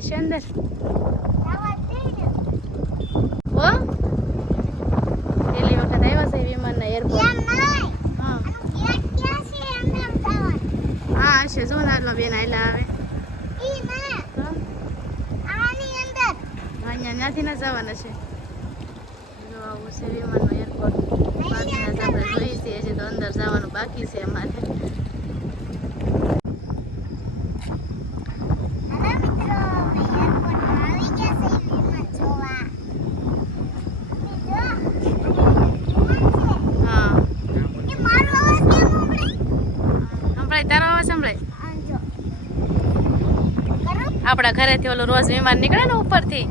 દેશે અંદર? હો? પહેલી વખત આવ્યા છે વિમાનના એરપોર્ટ હા. હા હશે જો આટલો બેન આયલા આવે. અહીંયા ત્યાંથી ના જવાના છે. જો આવું છે વિમાનનો એરપોર્ટ બાકી આપણે છે તો અંદર જવાનું બાકી છે અમારે. સંભળાય તારો અવાજ સંભળાય. આપણા ઘરેથી ઓલું રોજ વિમાન નીકળે ને ઉપરથી.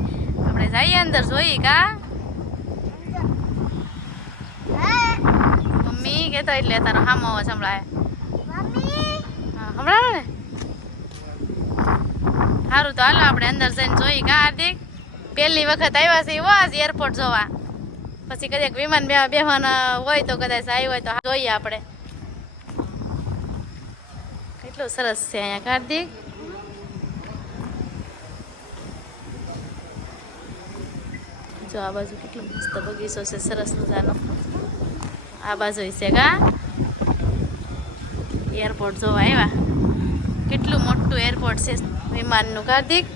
આપણે જઈએ અંદર જોઈએ કા? મમ્મી કેતો એટલે તારો હામો અવાજ સંભળાય. સંભળાવે ને? સારું તો હાલો આપણે અંદર જઈને જોઈ કા હાર્દિક. પહેલી વખત આવ્યા છે એવો આજ એરપોર્ટ જોવા. પછી કદાચ વિમાન બે બેહવાના હોય તો કદાચ આવ્યું હોય તો જોઈએ આપણે. કેટલું સરસ છે અહીંયા કાર્તિક? જો આ બાજુ કેટલો મસ્ત બગીચો છે, સરસ મજાનો. આ બાજુ છે કા? એરપોર્ટ જોવા આવ્યા. કેટલું મોટું એરપોર્ટ છે વિમાનનું, કાર્તિક?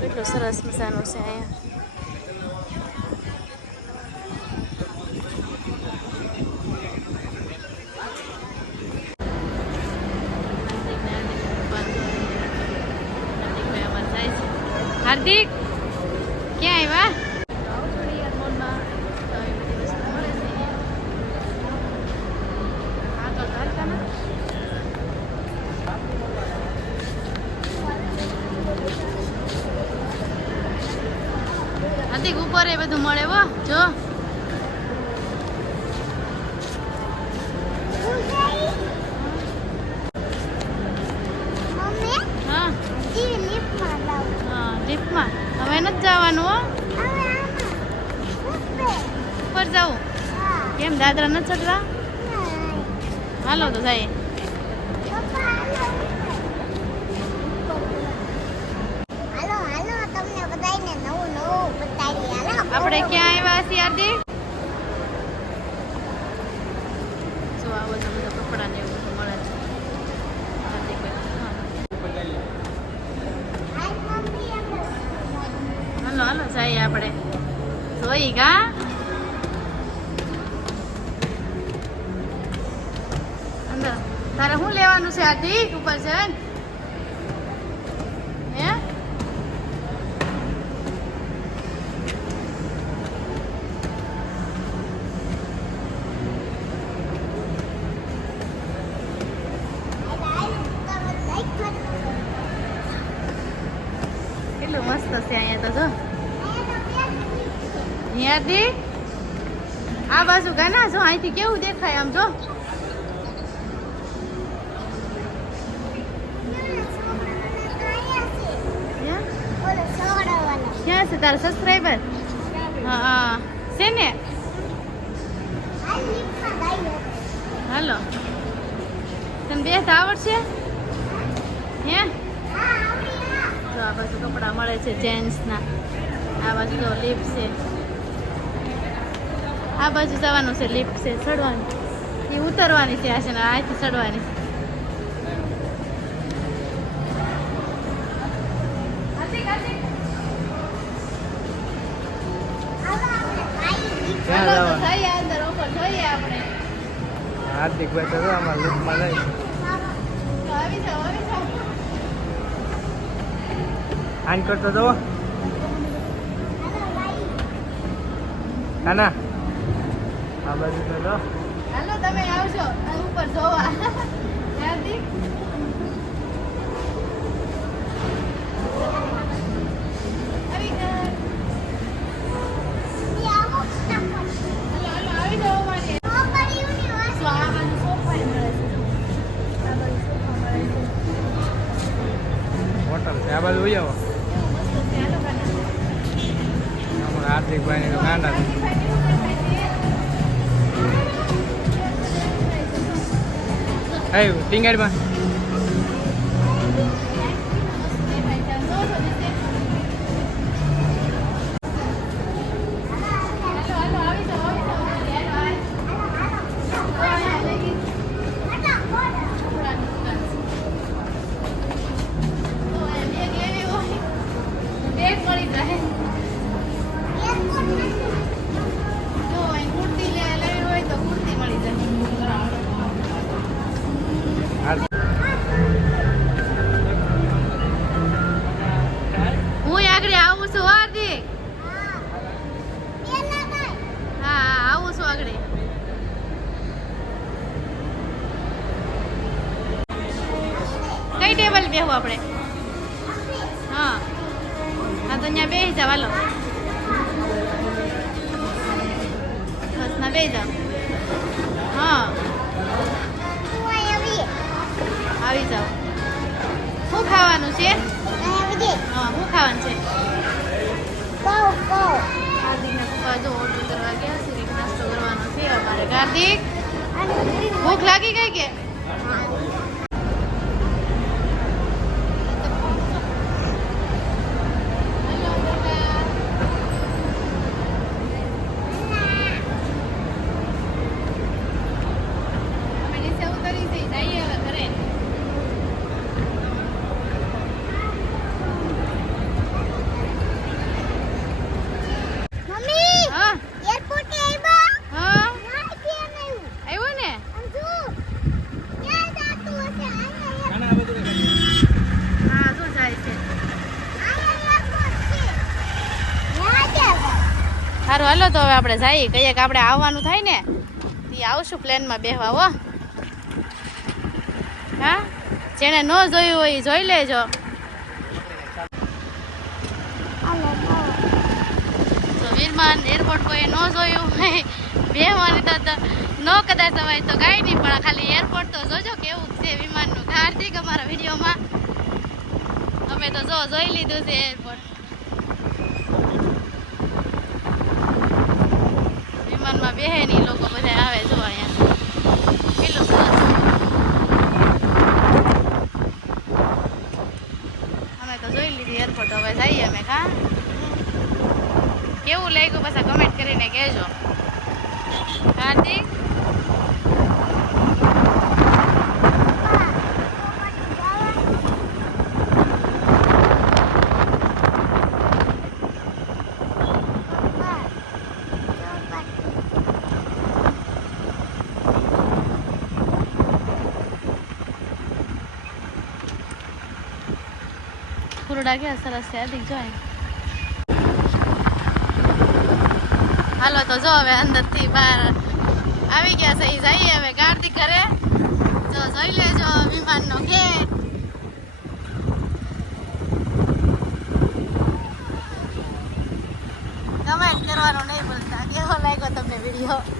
કેટલો સરસ મજાનું છે અહીંયા. હાર્દિક. ક્યાં આવ્યા? હાર્દિક ઉપર એ બધું મળે હો. જો હા હા લિફ્ટમાં હવે નથી જવાનું હો. ઉપર જવું કેમ દાદરા નથી ચડવા હાલો તો જાય હાલો હાલો તમને બધાયને નવું નવું બતાવી આપણે ક્યાં આવ્યા છીએ હાર્દિક જો આ બધા બધા કપડાં ને એવું બધું મળે છે હાર્દિકભાઈ હા. હાય મમ્મી આપણે હાલો હાલો જઈએ આપણે જોઈ કા અંદર લેવાનું છે હાર્દિક ઉપર છે? હે? કેટલું મસ્ત છે અહીંયા તો જો. નિયાદી આ બાજુ ગાના, જો અહીંથી કેવું દેખાય આમ જો. ક્યાં છે તારા સબસ્ક્રાઈબર? હા છે ને? હાલો. તને બેસતા આવડશે? હે? તો આ બાજુ કપડાં મળે છે જેન્ટ્સના. આ બાજુ તો લિફ્ટ છે. આ બાજુ જવાનું છે લિફ્ટ છે. ચડવાનું. એ ઉતરવાની છે આ છે ને આથી ચડવાની છે. હાર્દિક ભાઈ તો આમાં લુકમાં તો જાઓ આન કરતો જો ના આ બાજુ તો હાલો, તમે આવજો. ઉપર જોવા. અમારા હાર્દિકભાઈ ને ગાંડા આવ્યું ટીંગાડમાં બેગ ના જાવ હા. આવી જાવ શું ખાવાનું છે? હા, શું ખાવાનું છે? હાર્દિકના પપ્પા જો ઓર્ડર કરવા ગયા છે નાસ્તો કરવાનો છે, અમારે. હાર્દિક, ભૂખ લાગી ગઈ કે અમે નીચે ઉતરી જઈ જઈએ હવે ઘરે મમ્મી હા એરપોર્ટ આવ્યા હા ના કેમ આવ્યું આવ્યો ને સમજુ ક્યાં જાતું હશે અહીંયા હા શું જાય છે અહીંયા એરપોર્ટ છે ના જાવ સારું, હાલો તો હવે આપણે જઈએ. કહીએ કે આપણે આવવાનું થાય ને એ આવશું પ્લેનમાં બેહવા, હો. હા? જેણે ન જોયું હોય એ જોઈ લેજો. વિમાન એરપોર્ટ કોઈ ન જોયું હોય, બેહવાની તો ન કદાચ તમારે તો કાંઈ નહીં, પણ ખાલી એરપોર્ટ તો જોજો કેવું છે વિમાનનું કાર્તિક અમારા વિડીયોમાં. અમે તો જો જોઈ લીધું છે એરપોર્ટ વિમાનમાં બેહે નહીં લોકો બધા આવે જો અહીંયા. કેટલું સરસ. અમે તો જોઈ લીધી એરપોર્ટ હવે જઈએ અમે, હા? કેવું લાગ્યું? પાછા કમેન્ટ કરીને કહેજો. કાર્તિક ફૂરડા કેવા સરસ છે અધિક જો હાલો તો જો હવે અંદરથી બહાર આવી ગયા છે જઈએ હવે ગાડી ઘરે જો જોઈ લેજો વિમાનનો ગેટ કમેન્ટ કરવાનું નહીં ભૂલતા કેવો લાગ્યો તમને વીડિયો